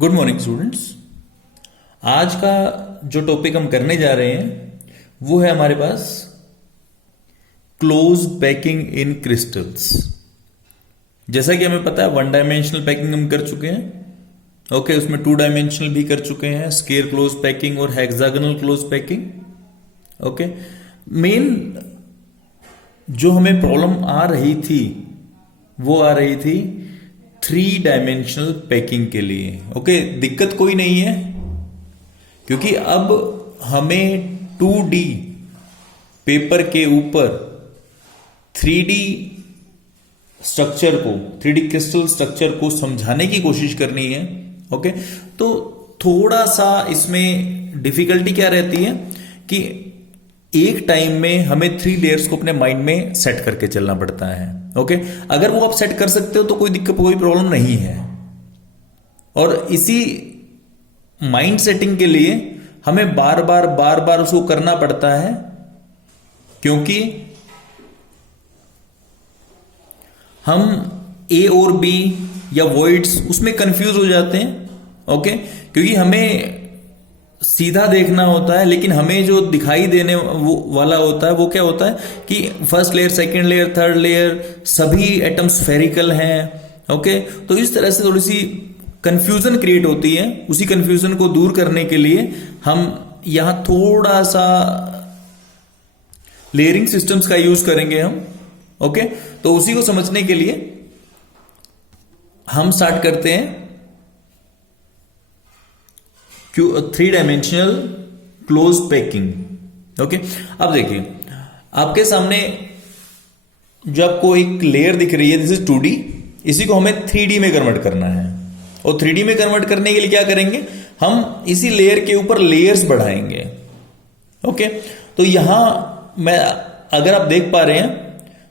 Good morning students. आज का जो टॉपिक हम करने जा रहे हैं वो है हमारे पास क्लोज पैकिंग इन क्रिस्टल्स। जैसा कि हमें पता है वन डायमेंशनल पैकिंग हम कर चुके हैं। ओके, उसमें टू डायमेंशनल भी कर चुके हैं, स्क्वायर क्लोज पैकिंग और hexagonal close packing. Okay, main जो हमें प्रॉब्लम आ रही थी वो आ रही थी थ्री डायमेंशनल पैकिंग के लिए। ओके, दिक्कत कोई नहीं है क्योंकि अब हमें 2D पेपर के ऊपर 3D स्ट्रक्चर को, 3D क्रिस्टल स्ट्रक्चर को समझाने की कोशिश करनी है। ओके, तो थोड़ा सा इसमें डिफिकल्टी क्या रहती है कि एक टाइम में हमें 3 लेयर्स को अपने माइंड में सेट करके चलना पड़ता है। ओके, अगर वो आप सेट कर सकते हो तो कोई दिक्कत, कोई प्रॉब्लम नहीं है। और इसी माइंड सेटिंग के लिए हमें बार बार उसको करना पड़ता है क्योंकि हम ए और बी या वॉइड्स उसमें कंफ्यूज हो जाते हैं। ओके, क्योंकि हमें सीधा देखना होता है लेकिन हमें जो दिखाई देने वाला होता है वो क्या होता है कि first layer, second layer, third layer सभी एटम स्फेरिकल हैं। ओके, तो इस तरह से थोड़ी सी कंफ्यूजन क्रिएट होती है। उसी कंफ्यूजन को दूर करने के लिए हम यहां थोड़ा सा लेयरिंग सिस्टम्स का यूज करेंगे हम। ओके, तो उसी को समझने के लिए हम स्टार्ट करते हैं 3 डायमेंशनल क्लोज पैकिंग। ओके, अब देखिए आपके सामने जो आपको एक लेयर दिख रही है, दिस इज 2D, इसी को हमें 3D में कन्वर्ट करना है। और 3D में कन्वर्ट करने के लिए क्या करेंगे, हम इसी लेयर के ऊपर लेयर्स बढ़ाएंगे। ओके, तो यहां मैं, अगर आप देख पा रहे हैं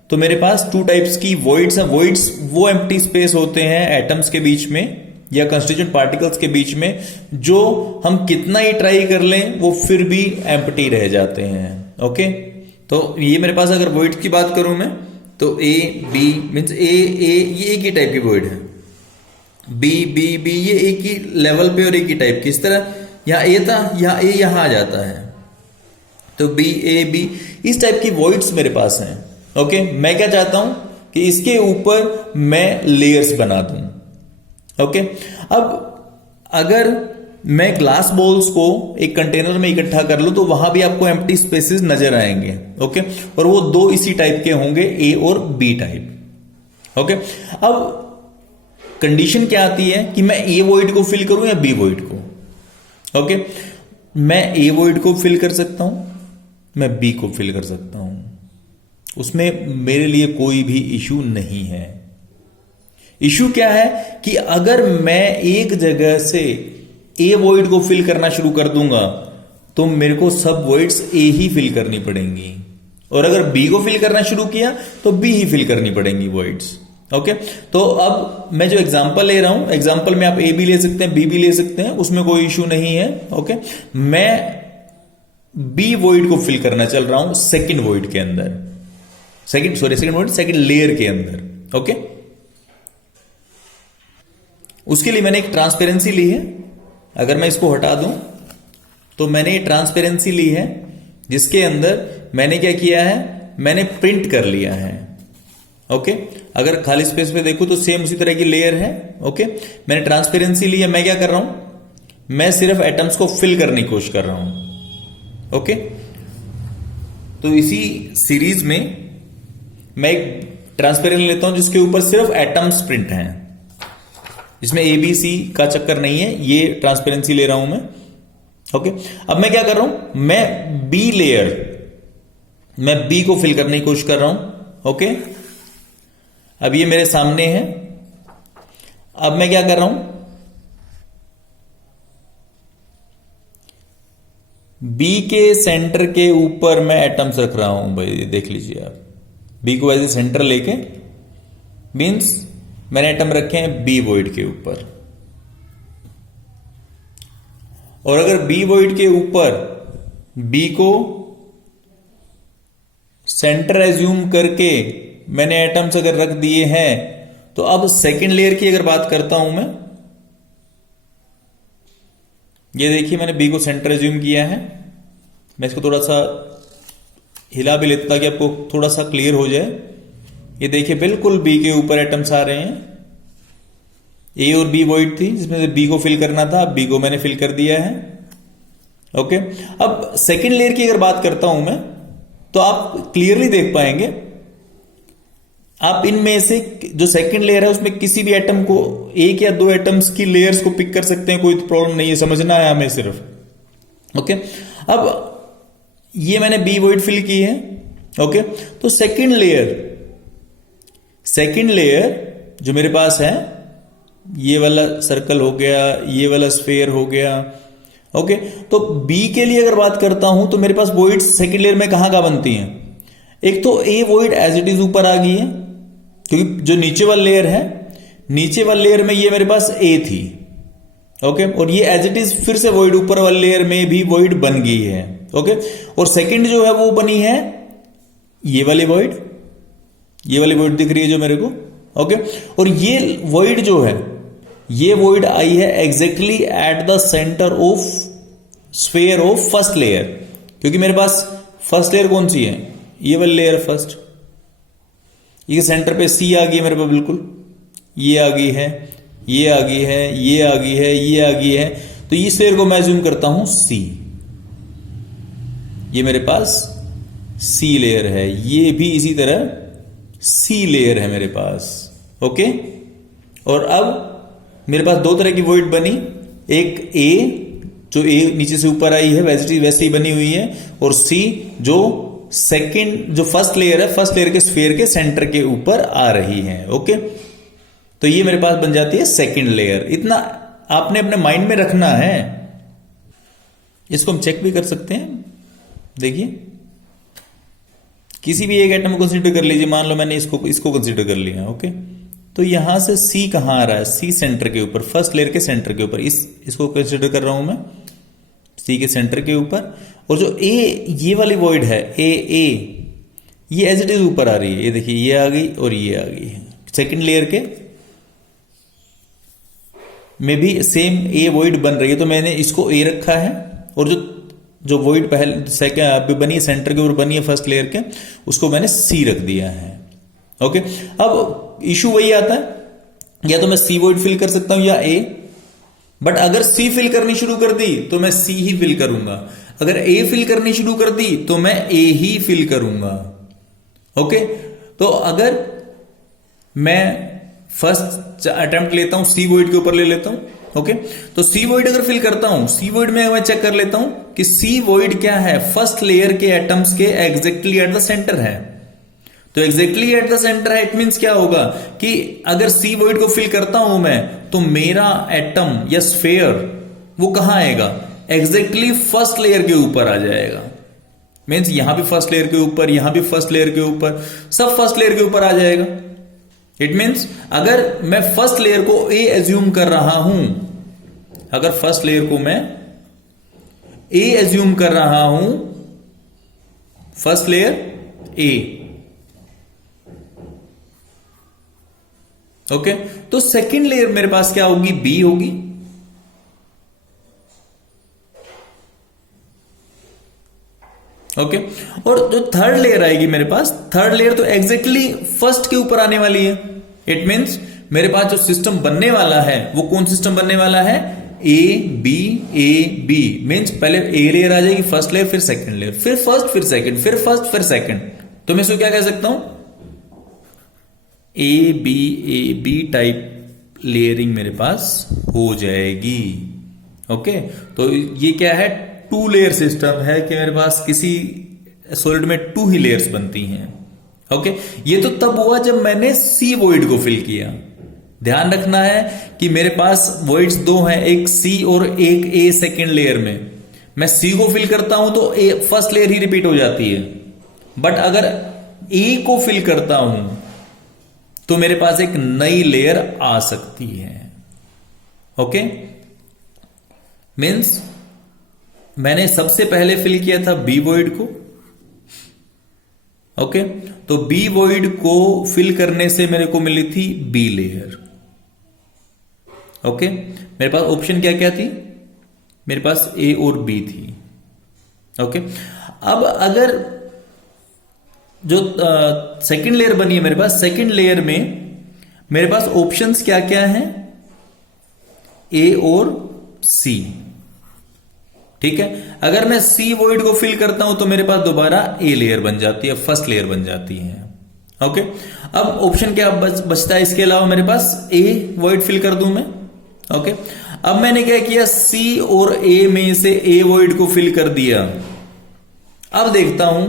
तो मेरे पास 2 टाइप्स की वॉइड्स हैं। वॉइड्स वो एम्प्टी स्पेस होते हैं एटम्स के बीच में या कंस्टिट्यूएंट पार्टिकल्स के बीच में जो हम कितना ही ट्राई कर लें वो फिर भी एम्प्टी रह जाते हैं। ओके, तो ये मेरे पास अगर वॉइड की बात करूं मैं तो ए बी मीन्स ए ये एक ही टाइप की वॉइड है, बी बी बी ये एक ही लेवल पे और एक ही टाइप की। इस तरह यहां ए था, यहां ए यहां आ जाता है, तो बी ए बी इस टाइप की वॉइड्स मेरे पास हैं। ओके, मैं क्या चाहता हूं कि इसके ऊपर मैं लेयर्स बना दूं। ओके, अब अगर मैं ग्लास बॉल्स को एक कंटेनर में इकट्ठा कर लूं तो वहां भी आपको एम्प्टी स्पेसेस नजर आएंगे। ओके, और वो 2 इसी टाइप के होंगे, ए और बी टाइप। ओके, अब कंडीशन क्या आती है कि मैं ए वॉइड को फिल करूं या बी वॉइड को। ओके, मैं ए वॉइड को फिल कर सकता हूं, मैं बी को फिल कर सकता हूं, उसमें मेरे लिए कोई भी इश्यू नहीं है। इश्यू क्या है कि अगर मैं एक जगह से ए वॉइड को फिल करना शुरू कर दूंगा तो मेरे को सब वॉइड्स ए ही फिल करनी पड़ेंगी, और अगर बी को फिल करना शुरू किया तो बी ही फिल करनी पड़ेंगी वॉइड्स। ओके, तो अब मैं जो एग्जांपल ले रहा हूं, एग्जांपल में आप ए भी ले सकते हैं, बी भी ले सकते हैं, उसमें कोई इश्यू नहीं है। ओके, मैं बी वॉइड को फिल करना चल रहा हूं सेकेंड वॉइड के अंदर, सेकेंड लेयर के अंदर। ओके, उसके लिए मैंने एक ट्रांसपेरेंसी ली है। अगर मैं इसको हटा दूं तो मैंने ये ट्रांसपेरेंसी ली है जिसके अंदर मैंने क्या किया है, मैंने प्रिंट कर लिया है। ओके, अगर खाली स्पेस पे देखूं तो सेम उसी तरह की लेयर है। ओके, मैंने ट्रांसपेरेंसी ली है। मैं क्या कर रहा हूं, मैं सिर्फ एटम्स को फिल करने की कोशिश कर रहा हूं। ओके, तो इसी सीरीज में मैं एक ट्रांसपेरेंट लेता हूं जिसके ऊपर सिर्फ एटम्स प्रिंट हैं, इसमें ए बी सी का चक्कर नहीं है, ये ट्रांसपेरेंसी ले रहा हूं मैं। ओके, अब मैं क्या कर रहा हूं, मैं बी लेयर, मैं बी को फिल करने की कोशिश कर रहा हूं। ओके, अब ये मेरे सामने है। अब मैं क्या कर रहा हूं, बी के सेंटर के ऊपर मैं एटम्स रख रहा हूं। भाई देख लीजिए आप, बी को एज ए सेंटर लेके, मीन्स मैंने एटम रखे हैं बी वॉइड के ऊपर, और अगर बी वॉइड के ऊपर बी को सेंटर एज्यूम करके मैंने एटम्स अगर रख दिए हैं तो अब सेकेंड लेयर की अगर बात करता हूं मैं, ये देखिए मैंने बी को सेंटर एज्यूम किया है। मैं इसको थोड़ा सा हिला भी लेता ताकि आपको थोड़ा सा क्लियर हो जाए। ये देखिए बिल्कुल बी के ऊपर एटम्स आ रहे हैं। ए और बी वॉइड थी जिसमें से बी को फिल करना था, अब बी को मैंने फिल कर दिया है। ओके, अब सेकेंड लेयर की अगर बात करता हूं मैं, तो आप क्लियरली देख पाएंगे, आप इनमें से जो सेकंड लेयर है उसमें किसी भी एटम को, एक या दो एटम्स की लेयर्स को पिक कर सकते हैं, कोई प्रॉब्लम नहीं है, समझना है हमें सिर्फ। ओके, अब ये मैंने बी वॉइड फिल की है। ओके, तो सेकंड लेयर जो मेरे पास है, ये वाला सर्कल हो गया, ये वाला स्फीयर हो गया। ओके, तो बी के लिए अगर बात करता हूं तो मेरे पास वॉइड सेकंड लेयर में कहां बनती हैं? एक तो a void as it is ऊपर आ गई है, क्योंकि जो नीचे वाला लेयर है, नीचे वाले लेयर में ये मेरे पास ए थी। ओके, और ये एज इट इज फिर से वॉइड ऊपर वाले लेयर में भी वॉइड बन गई है। ओके, और सेकंड जो है वो बनी है ये वाली वॉइड, ये वाली वॉइड दिख रही है जो मेरे को। ओके, और ये वॉइड जो है, ये वॉइड आई है exactly at the centre of sphere of first layer, क्योंकि मेरे पास फर्स्ट लेयर कौन सी है? ये वाली लेयर फर्स्ट। ये सेंटर पे सी आ गई है मेरे पास, बिल्कुल ये आ गई है, ये आ गई है, ये आ गई है, ये आ गई है। तो इस लेयर को मैं जूम करता हूं सी, ये मेरे पास सी लेयर है, ये भी इसी तरह सी लेयर है मेरे पास। ओके, और अब मेरे पास दो तरह की वॉइड बनी, एक ए जो ए नीचे से ऊपर आई है वैसे ही बनी हुई है, और सी जो सेकंड जो फर्स्ट लेयर है, फर्स्ट लेयर के स्फीयर के सेंटर के ऊपर आ रही है। ओके, तो ये मेरे पास बन जाती है सेकंड लेयर। इतना आपने अपने माइंड में रखना है। इसको हम चेक भी कर सकते हैं। देखिए, किसी भी एक एटम को कंसीडर कर लीजिए, मान लो मैंने इसको कंसीडर कर लिया। ओके, तो यहां से सी कहां आ रहा है? सी सेंटर के ऊपर, फर्स्ट लेयर के सेंटर के ऊपर, इसको कंसीडर कर रहा हूं मैं सी के सेंटर के ऊपर। और जो ए ये वाली वॉइड है, ए ये एज इट इज ऊपर आ रही है। ये देखिए, ये आ गई और ये आ गई है। सेकंड लेयर के में भी सेम ए वॉइड बन रही है, तो मैंने इसको ए रखा है, और जो वॉइड पहले सेकंड बनी है सेंटर के ऊपर बनी है फर्स्ट लेयर के, उसको मैंने सी रख दिया है। ओके, अब इशू वही आता है, या तो मैं सी वॉइड फिल कर सकता हूं या ए, बट अगर सी फिल करनी शुरू कर दी तो मैं सी ही फिल करूंगा, अगर ए फिल करनी शुरू कर दी तो मैं ए ही फिल करूंगा। ओके, तो अगर मैं फर्स्ट अटेम्प्ट लेता हूं, सी वॉइड के ऊपर ले लेता हूं। ओके, तो सी वॉइड अगर फिल करता हूं, सी वॉइड में मैं चेक कर लेता हूं कि सी वॉइड क्या है, फर्स्ट लेयर के एटम्स के एग्जैक्टली एट द सेंटर है। तो एग्जैक्टली एट द सेंटर है, इट मींस क्या होगा कि अगर सी वॉइड को फिल करता हूं मैं, तो मेरा एटम या स्फीयर वो कहां आएगा? एग्जैक्टली फर्स्ट लेयर के ऊपर आ जाएगा। मींस यहां भी फर्स्ट लेयर के ऊपर, यहां भी फर्स्ट लेयर के ऊपर, सब फर्स्ट लेयर के ऊपर आ जाएगा। इट मींस अगर मैं फर्स्ट लेयर को ए एज्यूम कर रहा हूं, अगर फर्स्ट लेयर को मैं ए एज्यूम कर रहा हूं, फर्स्ट लेयर ए, ओके, तो सेकंड लेयर मेरे पास क्या होगी? बी होगी। ओके, और जो थर्ड लेयर आएगी मेरे पास, थर्ड लेयर तो एग्जैक्टली फर्स्ट के ऊपर आने वाली है। इट मींस मेरे पास जो सिस्टम बनने वाला है वो कौन सिस्टम बनने वाला है? ए बी मींस पहले ए लेयर आ जाएगी, फर्स्ट लेयर, फिर सेकंड लेयर, फिर फर्स्ट, फिर सेकंड, फिर फर्स्ट, फिर सेकंड। तो मैं इसको क्या कह सकता हूं? ए बी टाइप लेयरिंग मेरे पास हो जाएगी। ओके, तो ये क्या है? टू लेयर सिस्टम है कि मेरे पास किसी सॉलिड में टू ही लेयर्स बनती हैं। ओके, ये तो तब हुआ जब मैंने सी वॉइड को फिल किया। ध्यान रखना है कि मेरे पास वॉइड्स दो हैं, एक सी और एक ए सेकेंड लेयर में। मैं सी को फिल करता हूं तो ए फर्स्ट लेयर ही रिपीट हो जाती है, बट अगर ए को फिल करता हूं तो मेरे पास एक नई लेयर आ सकती है। ओके, मीन्स मैंने सबसे पहले फिल किया था बी वॉइड को। ओके, तो बी वॉइड को फिल करने से मेरे को मिली थी बी लेयर। ओके, मेरे पास ऑप्शन क्या क्या थी? मेरे पास ए और बी थी। ओके, अब अगर जो सेकंड लेयर बनी है मेरे पास, सेकंड लेयर में मेरे पास ऑप्शंस क्या क्या हैं, ए और सी। ठीक है, अगर मैं सी वॉइड को फिल करता हूं तो मेरे पास दोबारा ए लेयर बन जाती है, फर्स्ट लेयर बन जाती है। ओके, अब ऑप्शन क्या बचता है इसके अलावा, मेरे पास ए वॉइड फिल कर दूं मैं। ओके, अब मैंने क्या किया, सी और ए में से ए वॉइड को फिल कर दिया। अब देखता हूं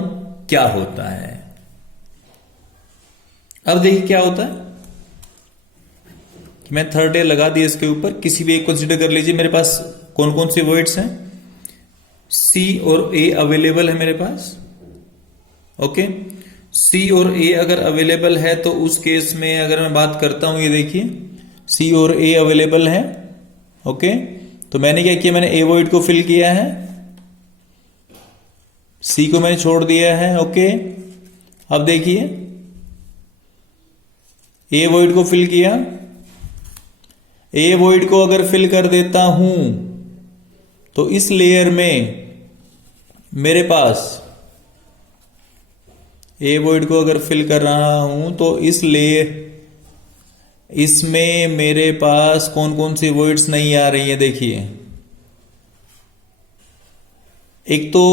क्या होता है। अब देखिए क्या होता है, मैं थर्ड लेयर लगा दिया इसके ऊपर, किसी भी एक कंसीडर कर लीजिए। मेरे पास कौन कौन सी वॉइड्स हैं, सी और ए अवेलेबल है मेरे पास। ओके, सी और ए अगर अवेलेबल है तो उस केस में अगर मैं बात करता हूं, ये देखिए सी और ए अवेलेबल है। ओके, तो मैंने क्या किया, मैंने ए वॉइड को फिल किया है, सी को मैंने छोड़ दिया है। ओके, अब देखिए ए वॉइड को फिल किया, ए वॉइड को अगर फिल कर देता हूं तो इस लेयर में मेरे पास, ए वॉइड को अगर फिल कर रहा हूं तो इस लेयर, इसमें मेरे पास कौन कौन सी वॉइड्स नहीं आ रही है। देखिए, एक तो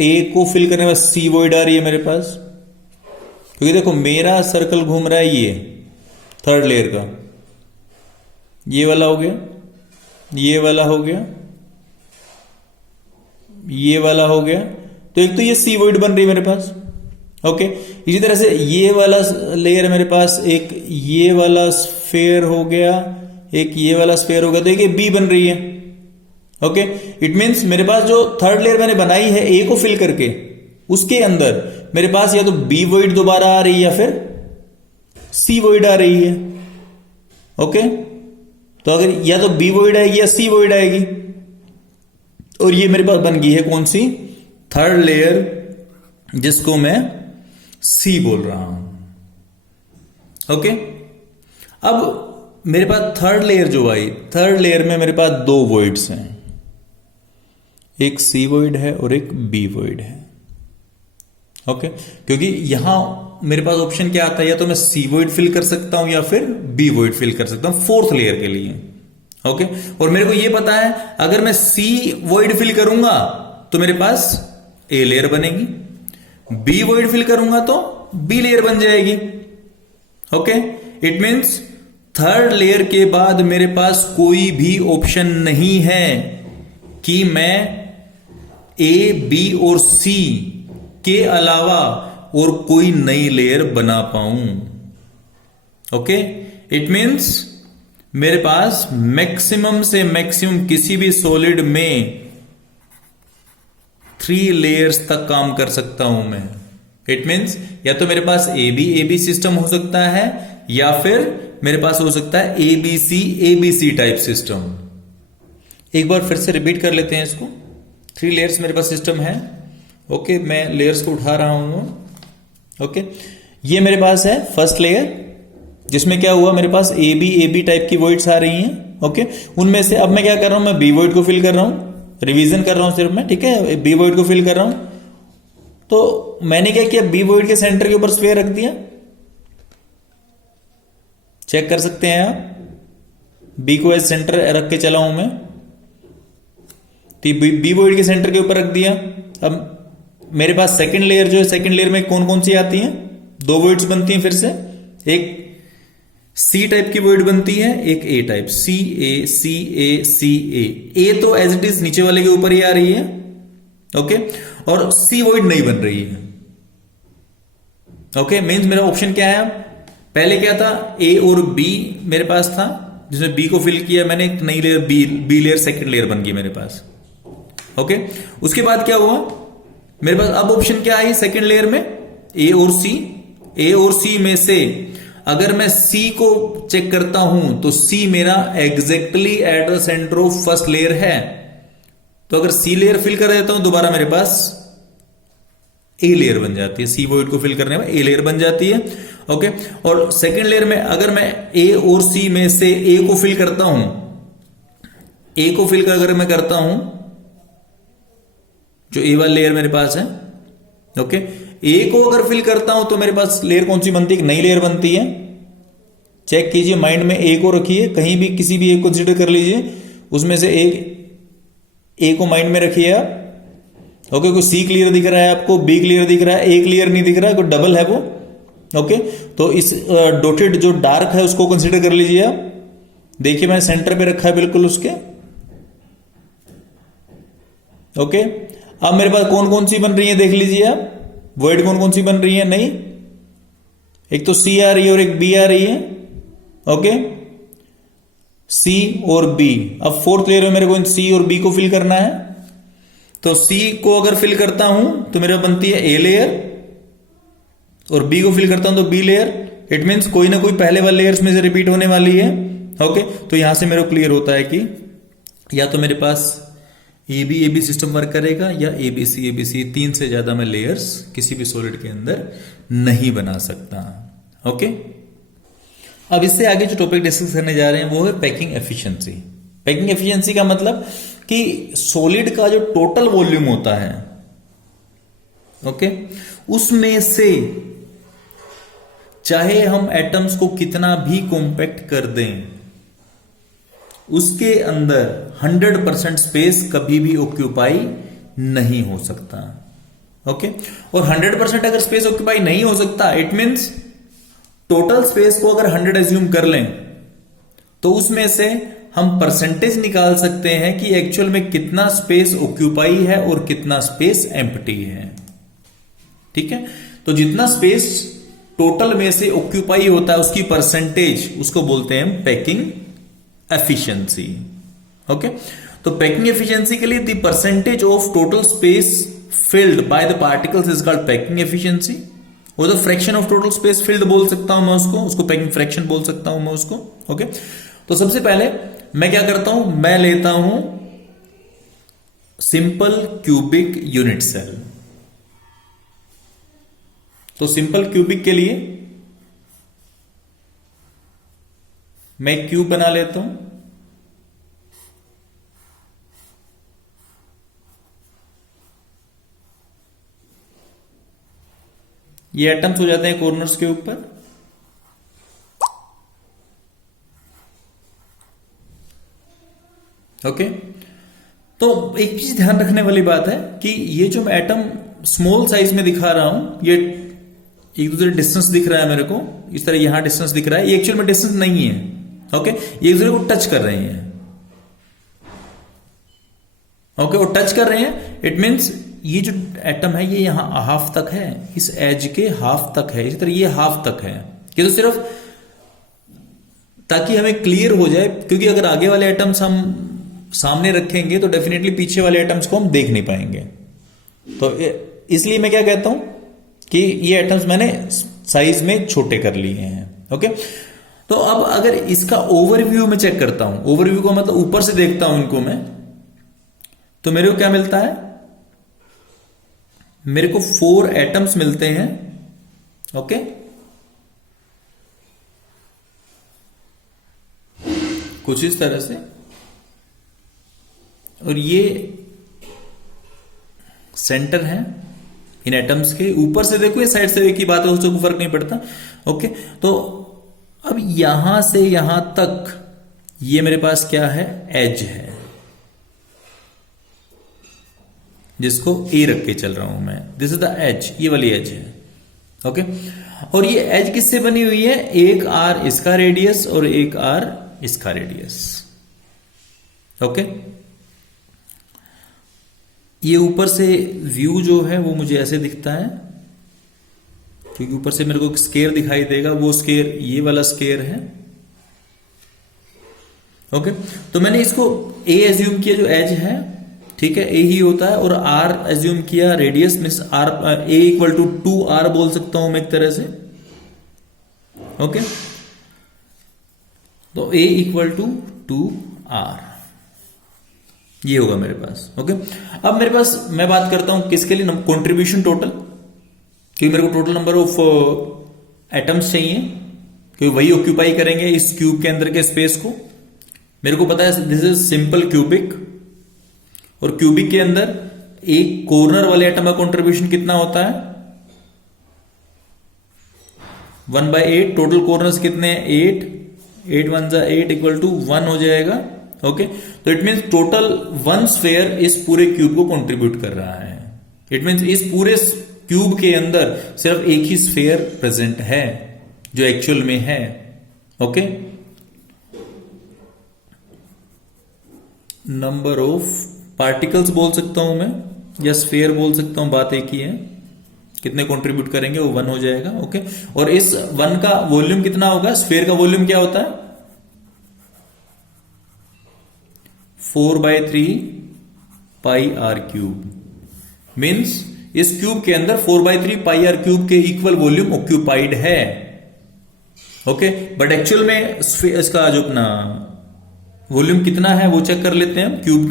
ए को फिल करने में सी वॉइड आ रही है मेरे पास, क्योंकि देखो मेरा सर्कल घूम रहा है ये थर्ड लेयर का, ये वाला हो गया, ये वाला हो गया, ये वाला हो गया, तो एक तो ये सी वॉइड बन रही है मेरे पास। ओके, इसी तरह से ये वाला लेयर मेरे पास, एक ये वाला स्फेयर हो गया, एक ये वाला स्फेयर हो गया, तो एक बी बन रही है। ओके, इट मींस मेरे पास जो थर्ड लेयर मैंने बनाई है ए को फिल करके, उसके अंदर मेरे पास या तो बी वॉइड दोबारा आ रही है या फिर सी वॉइड आ रही है। ओके, तो अगर या तो बी वॉइड आएगी या सी वॉइड आएगी, और ये मेरे पास बन गई है कौन सी, थर्ड लेयर, जिसको मैं सी बोल रहा हूं। ओके, अब मेरे पास थर्ड लेयर जो आई, थर्ड लेयर में मेरे पास दो वॉइड्स हैं, एक सी वॉइड है और एक बी वॉइड है। ओके, क्योंकि यहां मेरे पास ऑप्शन क्या आता है, या तो मैं सी वॉइड फिल कर सकता हूं या फिर बी वॉइड फिल कर सकता हूं फोर्थ लेयर के लिए। ओके, और मेरे को यह पता है अगर मैं सी वॉइड फिल करूंगा तो मेरे पास ए लेयर बनेगी, बी वॉइड फिल करूंगा तो बी लेयर बन जाएगी। Okay, it means third layer के बाद मेरे पास कोई भी ऑप्शन नहीं है कि मैं ए, बी और सी के अलावा और कोई नई लेयर बना पाऊं। ओके, इट मींस मेरे पास मैक्सिमम से मैक्सिमम किसी भी सॉलिड में 3 लेयर्स तक काम कर सकता हूं मैं। इट मींस या तो मेरे पास ए बी सिस्टम हो सकता है, या फिर मेरे पास हो सकता है A B C type system. एक बार फिर से रिपीट कर लेते हैं इसको। 3 लेयर्स मेरे पास सिस्टम है। ओके, मैं लेयर्स को उठा रहा हूं। ओके, ये मेरे पास है फर्स्ट लेयर, जिसमें क्या हुआ, मेरे पास ए बी टाइप की वॉइड्स आ रही हैं। ओके, उनमें से अब मैं क्या कर रहा हूं, मैं बी वॉइड को फिल कर रहा हूं, रिवीजन कर रहा हूं सिर्फ मैं। ठीक है, बी वॉइड को फिल कर रहा हूं, तो मैंने क्या किया, बी वॉइड के सेंटर के ऊपर स्फीयर रख दिया। चेक कर सकते हैं आप, बी को एज सेंटर रख के चला हूं मैं, तो बी वॉइड के सेंटर के ऊपर रख दिया। अब मेरे पास सेकंड लेयर जो है, सेकंड लेयर में कौन कौन सी आती हैं, 2 वॉइड्स बनती हैं फिर से, एक सी टाइप की वॉइड बनती है, एक ए टाइप, सी ए। ए तो एज इट इज नीचे वाले के ऊपर ही आ रही है। ओके, और सी वॉइड नहीं बन रही है। ओके, मींस मेरा ऑप्शन क्या है, पहले क्या था, ए और बी मेरे पास था, जिसमें बी को फिल किया मैंने, एक नई layer B layer second layer बन गई मेरे पास। ओके, उसके बाद क्या हुआ, मेरे पास अब ऑप्शन क्या आई सेकंड लेयर में, ए और सी में से अगर मैं सी को चेक करता हूं तो सी मेरा exactly at the centre of first layer है। तो अगर सी लेयर फिल कर देता हूं दोबारा मेरे पास ए लेयर बन जाती है, सी वॉइड को फिल करने में ए लेयर बन जाती है। ओके, और सेकंड लेयर में अगर मैं ए और सी में से ए को फिल करता हूं ए को फिल अगर मैं करता हूं, जो ए वाला लेयर मेरे पास है, ओके, ए को अगर फिल करता हूं तो मेरे पास लेयर कौन सी बनती है? एक नई लेयर बनती है। चेक कीजिए, माइंड में ए को रखिए, कहीं भी किसी भी एक कंसीडर कर लीजिए, उसमें से एक ए को माइंड में रखिए आप। ओके, कोई सी क्लियर दिख रहा है आपको, बी क्लियर दिख रहा है, ए क्लियर नहीं दिख रहा है, कोई डबल है वो। ओके, तो इस डॉटेड जो डार्क है उसको कंसीडर कर लीजिए आप। देखिए मैंने सेंटर पे रखा है बिल्कुल उसके। ओके, अब मेरे पास कौन कौन सी बन रही है देख लीजिए आप, वर्ड कौन कौन सी बन रही है? नहीं, एक तो सी आ रही है और एक बी आ रही है। ओके, सी और बी। अब फोर्थ लेयर में मेरे को इन सी और बी को फिल करना है, तो सी को अगर फिल करता हूं तो मेरा बनती है ए लेयर, और बी को फिल करता हूं तो बी लेयर। इट मीन्स कोई ना कोई पहले वाले लेयर्स में से रिपीट होने वाली है। ओके, तो यहां से मेरे को क्लियर होता है कि या तो मेरे पास ए बी सिस्टम वर्क करेगा, या ए बी सी तीन से ज्यादा मैं लेयर्स किसी भी सॉलिड के अंदर नहीं बना सकता। ओके, अब इससे आगे जो टॉपिक डिस्कस करने जा रहे हैं वो है पैकिंग एफिशिएंसी। पैकिंग एफिशिएंसी का मतलब कि सॉलिड का जो टोटल वॉल्यूम होता है, ओके, उसमें से चाहे हम एटम्स को कितना भी कॉम्पैक्ट कर दें, उसके अंदर 100% स्पेस कभी भी ऑक्यूपाई नहीं हो सकता। ओके, और 100% अगर स्पेस ऑक्यूपाई नहीं हो सकता, इट मींस टोटल स्पेस को अगर 100 एज्यूम कर लें तो उसमें से हम परसेंटेज निकाल सकते हैं कि एक्चुअल में कितना स्पेस ऑक्यूपाई है और कितना स्पेस एम्प्टी है। ठीक है, तो जितना स्पेस टोटल में से ऑक्यूपाई होता है उसकी परसेंटेज, उसको बोलते हैं पैकिंग एफिशिएंसी। ओके, तो पैकिंग एफिशिएंसी के लिए the percentage of total space filled by the particles is called packing efficiency, और the fraction of total space filled बोल सकता हूं मैं उसको पैकिंग फ्रैक्शन बोल सकता हूं मैं उसको। ओके, तो सबसे पहले मैं क्या करता हूं, मैं लेता हूं सिंपल क्यूबिक यूनिट सेल। तो सिंपल क्यूबिक के लिए मैं क्यूब बना लेता हूं। ये एटम्स हो जाते हैं कॉर्नर्स के ऊपर। ओके, तो एक चीज ध्यान रखने वाली बात है कि ये जो मैं एटम स्मॉल साइज में दिखा रहा हूं, ये एक दूसरे डिस्टेंस दिख रहा है मेरे को, इस तरह यहां डिस्टेंस दिख रहा है, ये एक्चुअल में डिस्टेंस नहीं है। ओके, ये एक दूसरे को टच कर रहे हैं। ओके, और टच कर रहे हैं, इट मींस ये जो एटम है ये यहां हाफ तक है, इस एज के हाफ तक है, इसी तरह ये हाफ तक है। ये तो सिर्फ ताकि हमें क्लियर हो जाए, क्योंकि अगर आगे वाले एटम्स हम सामने रखेंगे तो डेफिनेटली पीछे वाले एटम्स को हम देख नहीं पाएंगे। तो इसलिए मैं क्या कहता हूं कि ये एटम्स मैंने साइज में छोटे कर लिए हैं। ओके, तो अब अगर इसका ओवरव्यू में चेक करता हूं, ओवरव्यू का मतलब ऊपर से देखता हूं इनको मैं, तो मेरे को क्या मिलता है, मेरे को 4 एटम्स मिलते हैं। ओके, कुछ इस तरह से, और ये सेंटर है इन एटम्स के। ऊपर से देखो, ये साइड से एक ही बात है, उससे कोई फर्क नहीं पड़ता। ओके, तो अब यहां से यहां तक ये मेरे पास क्या है, एज है, जिसको ए रख के चल रहा हूं मैं। दिस इज द एज, ये वाली एज है। ओके, और ये एज किससे बनी हुई है, एक आर इसका रेडियस और एक आर इसका रेडियस। ओके, ये ऊपर से व्यू जो है वो मुझे ऐसे दिखता है, क्योंकि ऊपर से मेरे को एक स्केयर दिखाई देगा, वो स्केयर ये वाला स्केयर है। ओके, तो मैंने इसको ए एज्यूम किया, जो एज है, ठीक है, ए ही होता है, और आर एज्यूम किया, radius means R, A equal to 2r बोल सकता हूं मैं एक तरह से। ओके, तो ए इक्वल टू 2r, ये होगा मेरे पास। ओके, अब मेरे पास मैं बात करता हूं किसके लिए, कंट्रीब्यूशन टोटल, क्योंकि मेरे को टोटल नंबर ऑफ एटम्स चाहिए, क्योंकि वही ऑक्यूपाई करेंगे इस क्यूब के अंदर के स्पेस को। मेरे को पता है दिस इज सिंपल क्यूबिक, और क्यूबिक के अंदर एक कॉर्नर वाले एटम का कॉन्ट्रीब्यूशन कितना होता है 1/8। टोटल कॉर्नर्स कितने हैं 8, 8 1 जा 8 इक्वल टू 1 हो जाएगा। ओके, तो इट मीन्स टोटल 1 स्फेयर इस पूरे क्यूब को कंट्रीब्यूट कर रहा है। इट मीन्स इस पूरे क्यूब के अंदर सिर्फ एक ही स्फेयर प्रेजेंट है जो एक्चुअल में है। ओके, नंबर ऑफ पार्टिकल्स बोल सकता हूं मैं, या स्फेयर बोल सकता हूं, बात एक ही है। कितने कंट्रीब्यूट करेंगे वो 1 हो जाएगा। ओके, और इस 1 का वॉल्यूम कितना होगा, स्फेयर का वॉल्यूम क्या होता है 4/3 पाई आर क्यूब। मीन्स इस क्यूब के अंदर 4/3 पाई आर क्यूब के इक्वल वॉल्यूम ऑक्यूपाइड है। ओके, बट एक्चुअल में इसका जो अपना वॉल्यूम कितना है वो चेक कर लेते हैं। क्यूब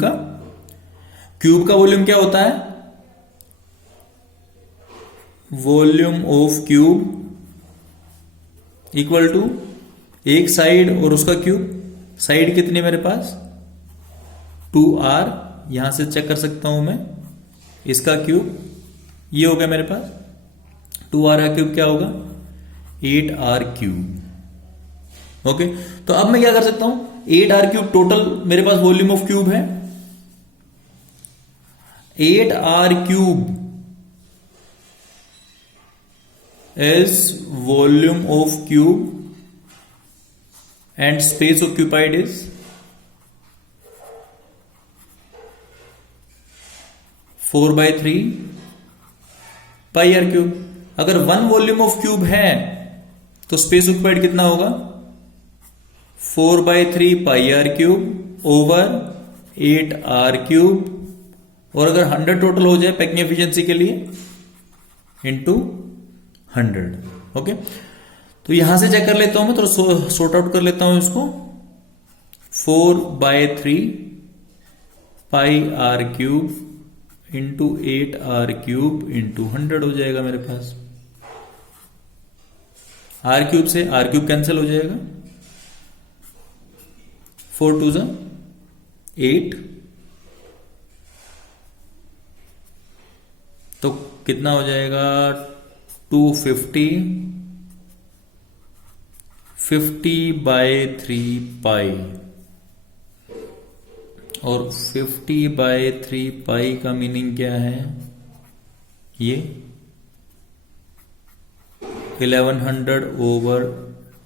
का वॉल्यूम क्या होता है, volume of cube equal to एक साइड और उसका क्यूब। साइड कितनी मेरे पास 2r, यहां से चेक कर सकता हूं मैं। इसका क्यूब ये हो गया मेरे पास 2r का क्यूब क्या होगा 8r क्यूब। ओके, तो अब मैं क्या कर सकता हूं 8r क्यूब टोटल मेरे पास वॉल्यूम ऑफ क्यूब है। 8r cube is volume of cube and space occupied is 4/3 pi are cube. अगर 1 वॉल्यूम ऑफ क्यूब है तो स्पेस ऑक्युपाइड कितना होगा 4/3 pi are cube over 8r cube, और अगर 100 टोटल हो जाए पैकिंग एफिशिएंसी के लिए इंटू 100। ओके, तो यहां से चेक कर लेता हूं मैं, थोड़ा सॉर्ट आउट कर लेता हूं इसको। 4/3 pi are cube into 8r cube into 100 हो जाएगा मेरे पास। आर क्यूब से आर क्यूब कैंसिल हो जाएगा, 4 2 जा 8, तो कितना हो जाएगा 250 50/3 पाई, और 50/3 पाई का मीनिंग क्या है, ये 1100 ओवर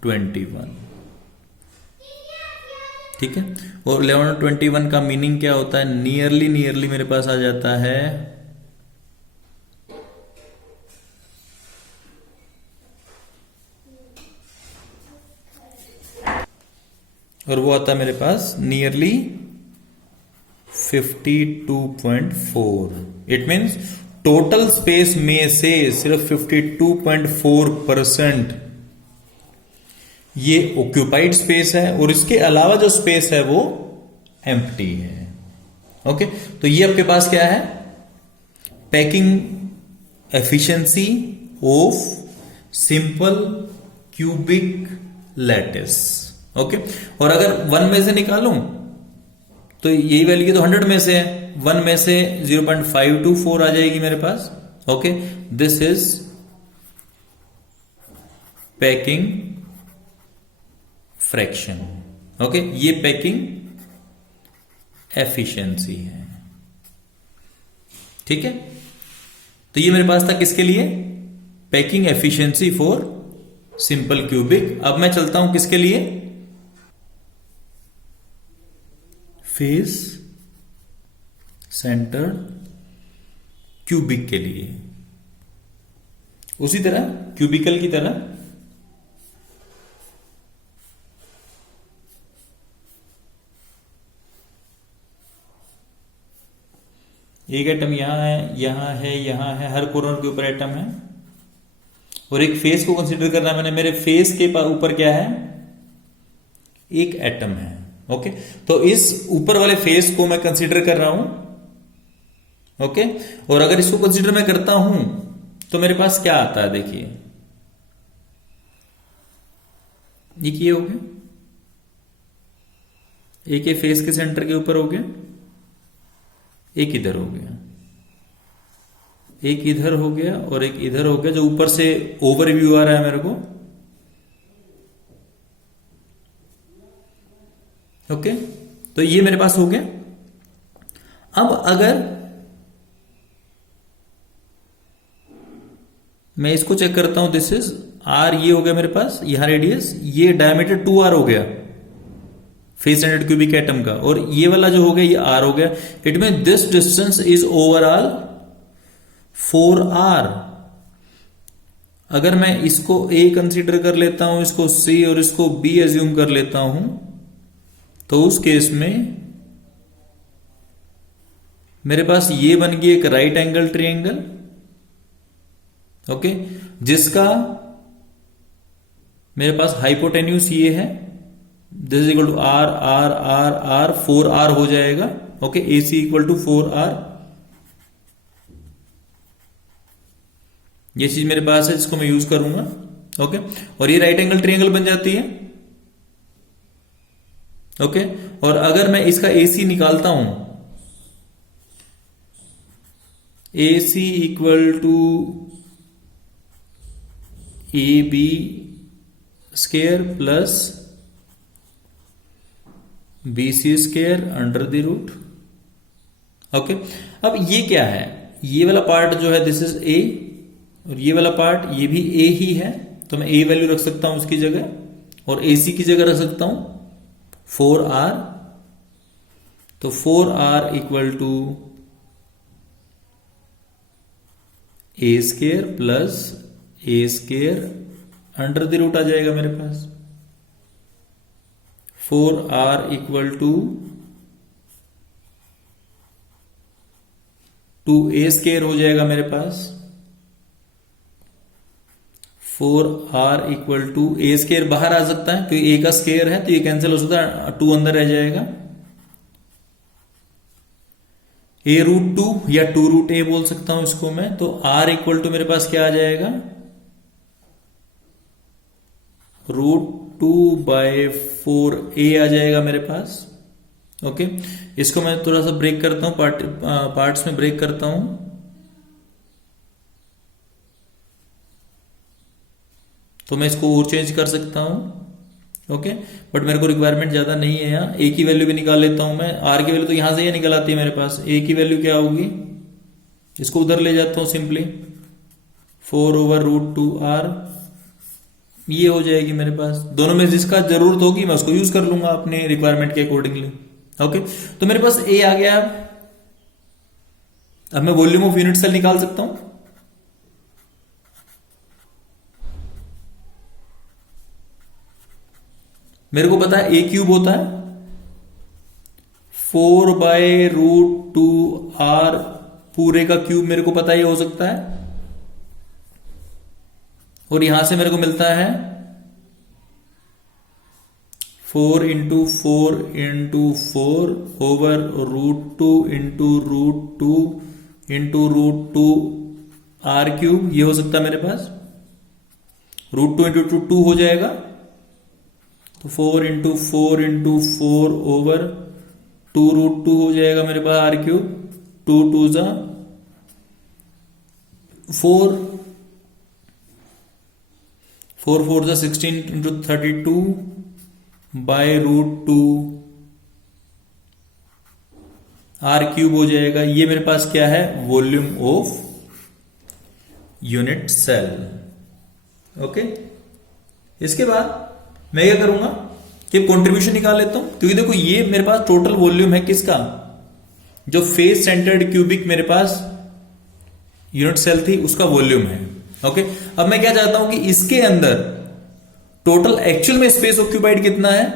21। ठीक है, और 1121 का मीनिंग क्या होता है, नियरली मेरे पास आ जाता है और वो आता है मेरे पास nearly 52.4। It means total space में से सिर्फ 52.4% ये ऑक्यूपाइड स्पेस है, और इसके अलावा जो स्पेस है वो एम्प्टी है। ओके, तो ये आपके पास क्या है packing efficiency of simple cubic lattice. Okay, और अगर 1 में से निकालूं तो यही वैल्यू तो 100 में से है, 1 में से 0.524 आ जाएगी मेरे पास। Okay, this is packing fraction. Okay, ये पैकिंग एफिशिएंसी है। ठीक है, तो ये मेरे पास था किसके लिए packing efficiency for simple cubic. अब मैं चलता हूं किसके लिए फेस सेंटर्ड क्यूबिक के लिए। उसी तरह क्यूबिकल की तरह एक एटम यहां है, यहां है, यहां है, हर कॉर्नर के ऊपर एटम है, और एक फेस को कंसीडर करना है मैंने। मेरे फेस के ऊपर क्या है एक एटम है। ओके, तो इस ऊपर वाले फेस को मैं कंसीडर कर रहा हूं। ओके, और अगर इसको कंसीडर मैं करता हूं तो मेरे पास क्या आता है, देखिए ये हो गया, एक ये फेस के सेंटर के ऊपर हो गया, एक इधर हो गया, एक इधर हो गया और एक इधर हो गया, जो ऊपर से ओवरव्यू आ रहा है मेरे को। ओके, तो ये मेरे पास हो गया। अब अगर मैं इसको चेक करता हूं, दिस इज आर, ये हो गया मेरे पास, यहां रेडियस, ये डायमीटर 2r हो गया फेस सेंटर्ड क्यूबिक एटम का, और ये वाला जो हो गया ये r हो गया। It mean this distance is overall 4r। अगर मैं इसको a कंसीडर कर लेता हूं, इसको c और इसको b एज्यूम कर लेता हूं, तो उस केस में मेरे पास ये बन गई एक राइट एंगल ट्रायंगल, ओके, जिसका मेरे पास हाइपोटेन्यूज ये है, this is equal to R R R R, 4r हो जाएगा। Okay, AC equal to 4r, ये चीज मेरे पास है जिसको मैं यूज करूंगा। ओके, और ये राइट एंगल ट्रायंगल बन जाती है। ओके, और अगर मैं इसका AC निकालता हूं, AC equal to AB square plus BC square under the root. Okay, अब ये क्या है, ये वाला पार्ट जो है दिस इज A, और ये वाला पार्ट ये भी A ही है, तो मैं A वैल्यू रख सकता हूं उसकी जगह, और AC की जगह रख सकता हूं 4r। तो 4r equal to A square plus A square under the root आ जाएगा मेरे पास। 4r equal to 2A square हो जाएगा मेरे पास। 4r equal to A square बाहर आ सकता है क्योंकि A का स्क्वायर है, तो ये कैंसिल हो सकता है, 2 अंदर रह जाएगा। A रूट 2 या 2 रूट A बोल सकता हूं इसको मैं। तो r इक्वल टू मेरे पास क्या आ जाएगा, √2/4a आ जाएगा मेरे पास। ओके, इसको मैं थोड़ा सा ब्रेक करता हूं, पार्ट्स में ब्रेक करता हूं। तो मैं इसको और चेंज कर सकता हूं। ओके, बट मेरे को रिक्वायरमेंट ज्यादा नहीं है। यहाँ a की वैल्यू भी निकाल लेता हूं मैं, r की वैल्यू तो यहां से ये निकल आती है मेरे पास। a की वैल्यू क्या होगी, इसको उधर ले जाता हूं सिंपली, 4/√2r, ये हो जाएगी मेरे पास। दोनों में जिसका जरूरत होगी मैं उसको यूज कर लूंगा अपने रिक्वायरमेंट के अकॉर्डिंगली। ओके, तो मेरे पास A आ गया। अब मैं वॉल्यूम ऑफ यूनिट सेल निकाल सकता हूं। मेरे को पता है A क्यूब होता है 4/√2r, पूरे का क्यूब मेरे को पता ही हो सकता है, और यहां से मेरे को मिलता है 4 × 4 × 4 ओवर √2 × √2 × √2 r क्यूब, ये हो सकता है मेरे पास। √2 × 2 हो जाएगा, तो 4 × 4 × 4 ओवर 2 √2 हो जाएगा मेरे पास r क्यूब। 2 2 जा 4, 4 4 जा 16 × 32/√2 r क्यूब हो जाएगा। ये मेरे पास क्या है, volume of unit cell. Okay, इसके बाद मैं क्या करूंगा कि कंट्रीब्यूशन निकाल लेता हूं, क्योंकि देखो ये मेरे पास टोटल वॉल्यूम है किसका, जो फेस सेंटर्ड क्यूबिक मेरे पास यूनिट सेल थी उसका वॉल्यूम है। ओके, अब मैं क्या चाहता हूं कि इसके अंदर टोटल एक्चुअल में स्पेस ऑक्यूपाइड कितना है।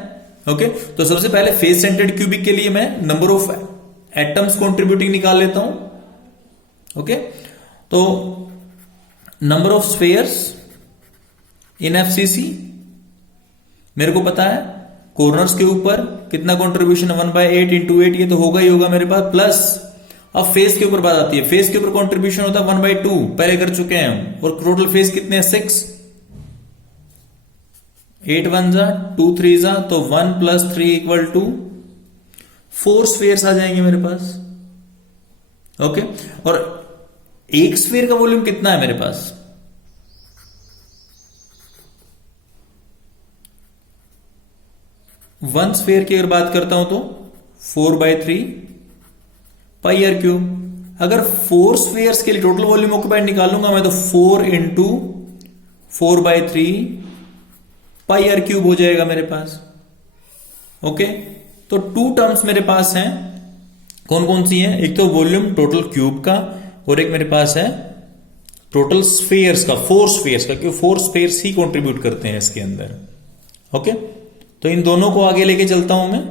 ओके, तो सबसे पहले फेस सेंटर्ड क्यूबिक के लिए मैं नंबर ऑफ एटम्स कंट्रीब्यूटिंग निकाल लेता हूं। ओके, तो number of spheres in FCC मेरे को पता है, कॉर्नर्स के ऊपर कितना कंट्रीब्यूशन 1/8 × 8, ये तो होगा ही होगा मेरे पास, प्लस अब फेस के ऊपर बात आती है। फेस के ऊपर कंट्रीब्यूशन होता है 1/2, पहले कर चुके हैं हम, और टोटल फेस कितने हैं 6, 8 1 जा 2 3 जा, तो 1 + 3 = 4 स्फीयर्स आ जाएंगे मेरे पास। ओके, और एक स्फीयर का वॉल्यूम कितना है मेरे पास? 1 स्फीयर की अगर बात करता हूं तो 4/3 पाई आर क्यूब। अगर 4 स्फीयर्स के लिए टोटल वॉल्यूम ऑक्यूपाइड निकालूंगा मैं तो 4 इंटू 4/3 पाई आर क्यूब हो जाएगा मेरे पास। ओके, तो 2 टर्म्स मेरे पास हैं। कौन कौन सी हैं? एक तो वॉल्यूम टोटल क्यूब का, और एक मेरे पास है टोटल स्फीयर्स का, 4 स्फीयर्स का, क्योंकि 4 स्फीयर्स ही कंट्रीब्यूट करते हैं इसके अंदर। ओके, तो इन दोनों को आगे लेके चलता हूं मैं।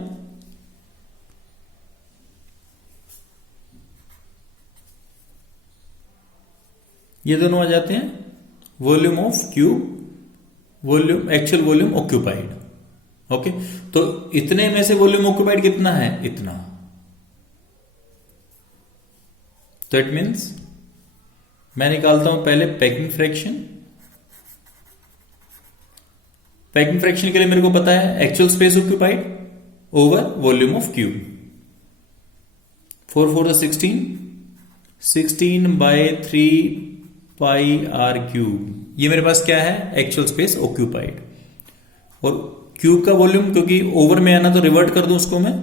ये दोनों आ जाते हैं volume of cube, volume, actual volume occupied. Okay, तो इतने में से वॉल्यूम ऑक्यूपाइड कितना है? इतना। तो इट मीन्स मैं निकालता हूं पहले पैकिंग फ्रैक्शन। पैकिंग फ्रैक्शन के लिए मेरे को पता है actual space occupied over volume of cube. 4 4 16, 16/3 pi are cube. ये मेरे पास क्या है? Actual space occupied. और क्यूब का वॉल्यूम, क्योंकि ओवर में आना तो रिवर्ट कर दूं उसको मैं,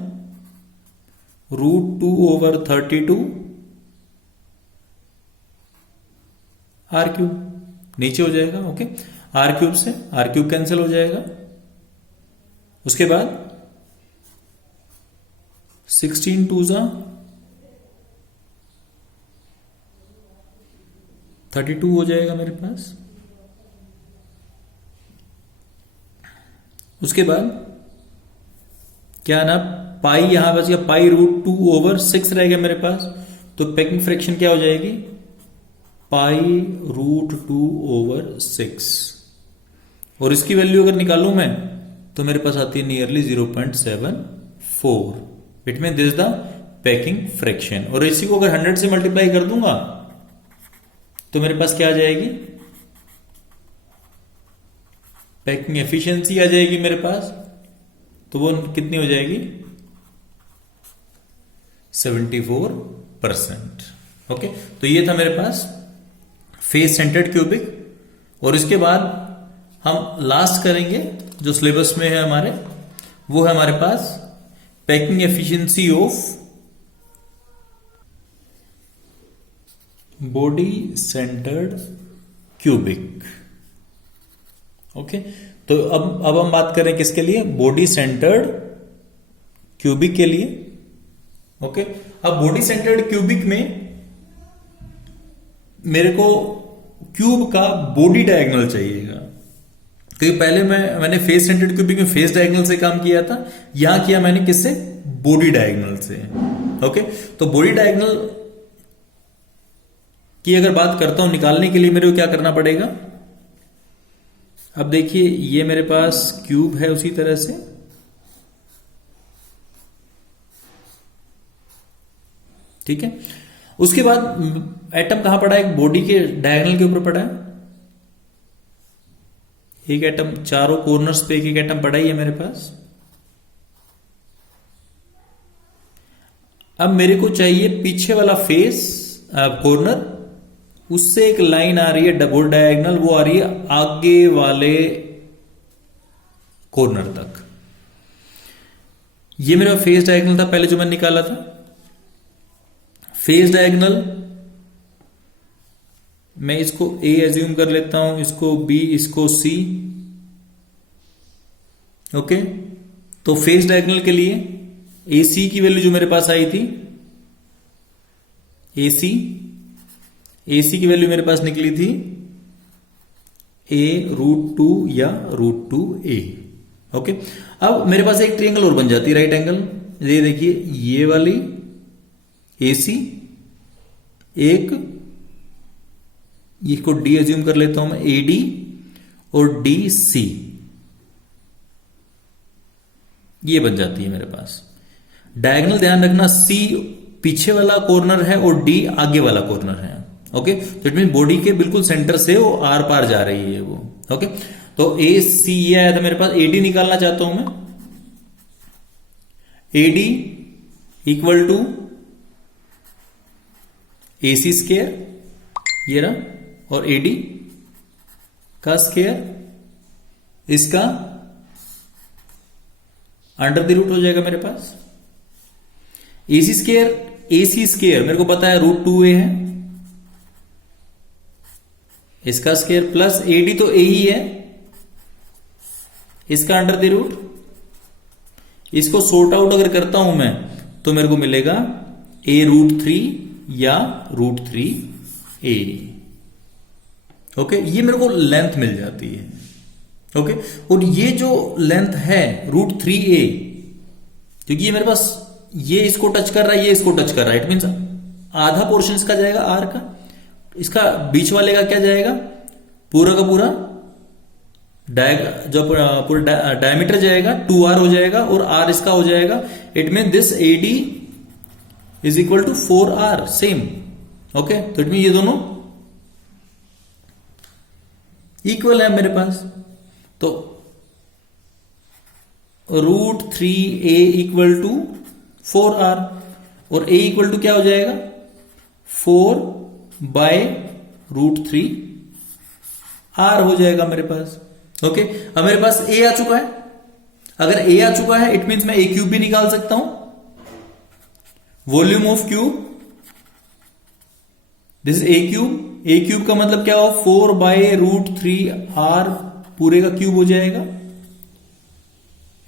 √2/32 आर क्यूब नीचे हो जाएगा। ओके, आर क्यूब से आर क्यूब कैंसिल हो जाएगा। उसके बाद 16 2 32 हो जाएगा मेरे पास। उसके बाद क्या ना, पाई यहां बच गया, पाई √2/6 रह गया मेरे पास। तो पैकिंग फ्रैक्शन क्या हो जाएगी? पाई √2/6। और इसकी वैल्यू अगर निकालूं मैं तो मेरे पास आती है nearly 0.74। It mean this the packing fraction. और इसी को अगर 100 से मल्टीप्लाई कर दूंगा तो मेरे पास क्या आ जाएगी? पैकिंग एफिशिएंसी आ जाएगी मेरे पास। तो वो कितनी हो जाएगी? 74%। ओके, तो ये था मेरे पास फेस सेंटर्ड क्यूबिक। और इसके बाद हम लास्ट करेंगे जो सिलेबस में है हमारे, वो है हमारे पास packing efficiency of body centred cubic. Okay, तो अब हम बात करें किसके लिए? बॉडी सेंटर्ड क्यूबिक के लिए। ओके, अब बॉडी सेंटर्ड क्यूबिक में मेरे को क्यूब का बॉडी डायगोनल चाहिएगा, क्योंकि पहले मैंने फेस सेंटर्ड क्यूबिक में फेस डायगोनल से काम किया था, यहां किया मैंने किससे? बॉडी डायगोनल से। ओके, तो बॉडी डायगोनल की अगर बात करता हूं निकालने के लिए मेरे को क्या करना पड़ेगा? अब देखिए, ये मेरे पास क्यूब है उसी तरह से, ठीक है। उसके बाद एटम कहां पड़ा है? एक बॉडी के डायगोनल के ऊपर पड़ा है। एक एटम, चारों कॉर्नर्स पे एक एटम पड़ा ही है मेरे पास। अब मेरे को चाहिए पीछे वाला फेस कॉर्नर, उससे एक लाइन आ रही है डबल डायगोनल, वो आ रही है आगे वाले कॉर्नर तक। ये मेरा फेस डायगोनल था पहले जो मैंने निकाला था। फेस डायगोनल मैं इसको ए एज्यूम कर लेता हूं, इसको बी, इसको सी। ओके, तो फेस डायगोनल के लिए ए सी की वैल्यू जो मेरे पास आई थी, ए सी की वैल्यू मेरे पास निकली थी a√2 या √2a। ओके, अब मेरे पास एक ट्रायंगल और बन जाती है, राइट एंगल। ये देखिए, ये वाली AC, एक ये को D एज्यूम कर लेता हूं मैं, AD और DC, ये बन जाती है मेरे पास। डायगोनल ध्यान रखना, C पीछे वाला कॉर्नर है और D आगे वाला कॉर्नर है। ओके, तो इट मीन बॉडी के बिल्कुल सेंटर से वो आर पार जा रही है वो। ओके, तो AC ये आया था मेरे पास। AD निकालना चाहता हूं मैं। AD equal to AC square, ये रहा, और AD का स्क्वायर, इसका अंडर द रूट हो जाएगा मेरे पास। AC स्क्वायर मेरे को पता है √2a है, इसका स्क्वायर प्लस AD तो A ही है, इसका अंडर द रूट। इसको सॉर्ट आउट अगर करता हूं मैं तो मेरे को मिलेगा a√3 या √3a। ओके, ये मेरे को लेंथ मिल जाती है। ओके, और ये जो लेंथ है √3a, क्योंकि ये मेरे पास ये इसको टच कर रहा है, ये इसको टच कर रहा है, इट मीन्स आधा पोर्शन इसका जाएगा आर का, इसका बीच वाले का क्या जाएगा, पूरा का पूरा जो पूरा डायमीटर जाएगा 2r हो जाएगा, और r इसका हो जाएगा। It mean this AD is equal to 4r same. Okay, तो इट मीन ये दोनों इक्वल है मेरे पास। तो √3a इक्वल टू 4r, और a इक्वल टू क्या हो जाएगा 4/√3r हो जाएगा मेरे पास। ओके, अब मेरे पास a आ चुका है। अगर a आ चुका है इट मीन्स मैं a क्यूब भी निकाल सकता हूं। Volume of cube, this is a cube का मतलब क्या हो, 4/√3r पूरे का क्यूब हो जाएगा।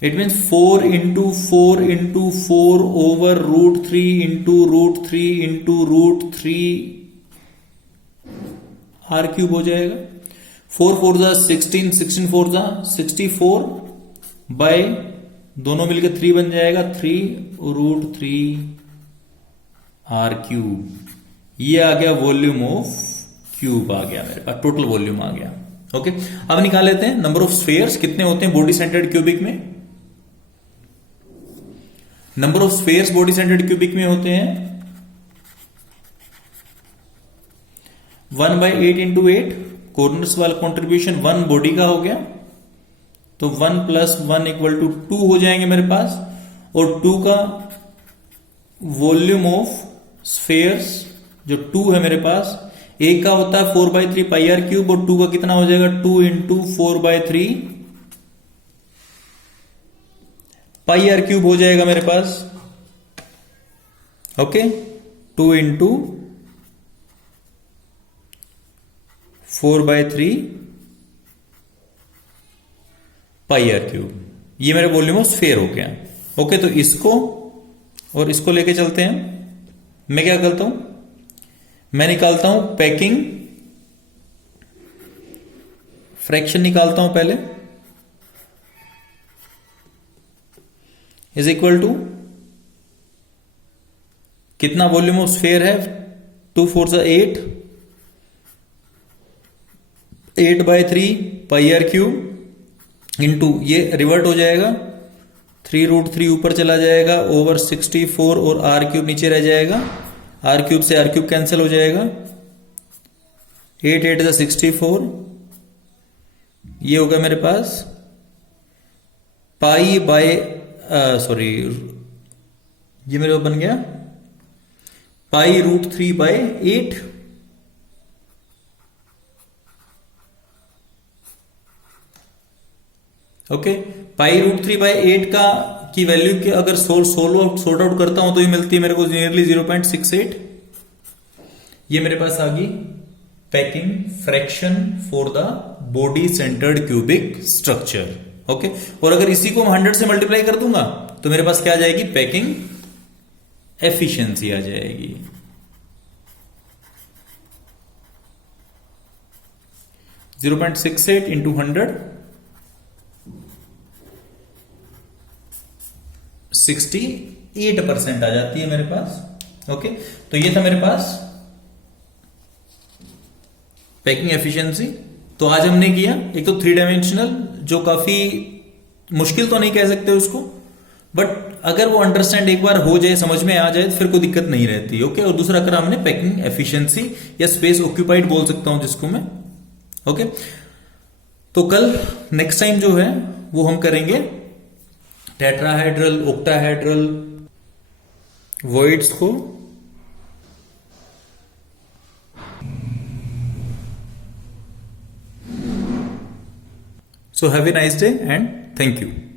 It means 4 into 4 into 4 over √3 into √3 into √3 r cube हो जाएगा। 4 4 जा 16, 16 4 जा 64 बाय दोनों मिलकर 3 बन जाएगा, 3√3 r क्यूब। ये आ गया वॉल्यूम ऑफ क्यूब, आ गया मेरे पास, टोटल वॉल्यूम आ गया। ओके, अब निकाल लेते हैं नंबर ऑफ स्फेयर्स कितने होते हैं बॉडी सेंटर्ड क्यूबिक में। Number of spheres body centred cubic में होते हैं 1/8 इंटू 8, कॉर्नर्स वाला कॉन्ट्रीब्यूशन 1 बॉडी का हो गया, तो 1 + 1 इक्वल टू 2 हो जाएंगे मेरे पास। और 2 का वॉल्यूम ऑफ स्फेयर्स जो 2 है मेरे पास, एक का होता है 4/3 πr क्यूब, और 2 का कितना हो जाएगा 2 इंटू 4/3 πr क्यूब हो जाएगा मेरे पास। ओके, 2 इंटू 4/3 πr क्यूब, ये मेरा वॉल्यूम ऑफ स्फेयर हो गया। ओके, तो इसको और इसको लेके चलते हैं। मैं क्या करता हूं, मैं निकालता हूं पैकिंग फ्रैक्शन, निकालता हूं पहले, इज इक्वल टू कितना वॉल्यूम ऑफ स्फेयर है, 2 4 8, 8/3 πr क्यूब इंटू ये रिवर्ट हो जाएगा, 3√3 ऊपर चला जाएगा ओवर 64, और r क्यूब नीचे रह जाएगा, r क्यूब से r क्यूब कैंसिल हो जाएगा, 8 8 = 64, ये होगा मेरे पास ये मेरे को बन गया π√3/8। ओके, π√3/8 का की वैल्यू की अगर सॉर्ट आउट करता हूं तो ये मिलती है मेरे को नियरली 0.68। ये मेरे पास आ गई packing fraction for the body centred cubic structure. Okay, और अगर इसी को 100 से मल्टीप्लाई कर दूंगा तो मेरे पास क्या आ जाएगी, पैकिंग एफिशिएंसी आ जाएगी। (0.68 × 100) 68% आ जाती है मेरे पास। ओके, तो ये था मेरे पास पैकिंग एफिशिएंसी। तो आज हमने किया एक तो 3 डायमेंशनल, जो काफी मुश्किल तो नहीं कह सकते उसको, बट अगर वो अंडरस्टैंड एक बार हो जाए, समझ में आ जाए, तो फिर कोई दिक्कत नहीं रहती। ओके, और दूसरा करा हमने पैकिंग एफिशिएंसी या स्पेस ऑक्यूपाइड बोल सकता हूं जिसको मैं। ओके, तो कल नेक्स्ट टाइम जो है वो हम करेंगे टेट्राहेड्रल, ऑक्टाहेड्रल, voids को so have a nice day and thank you.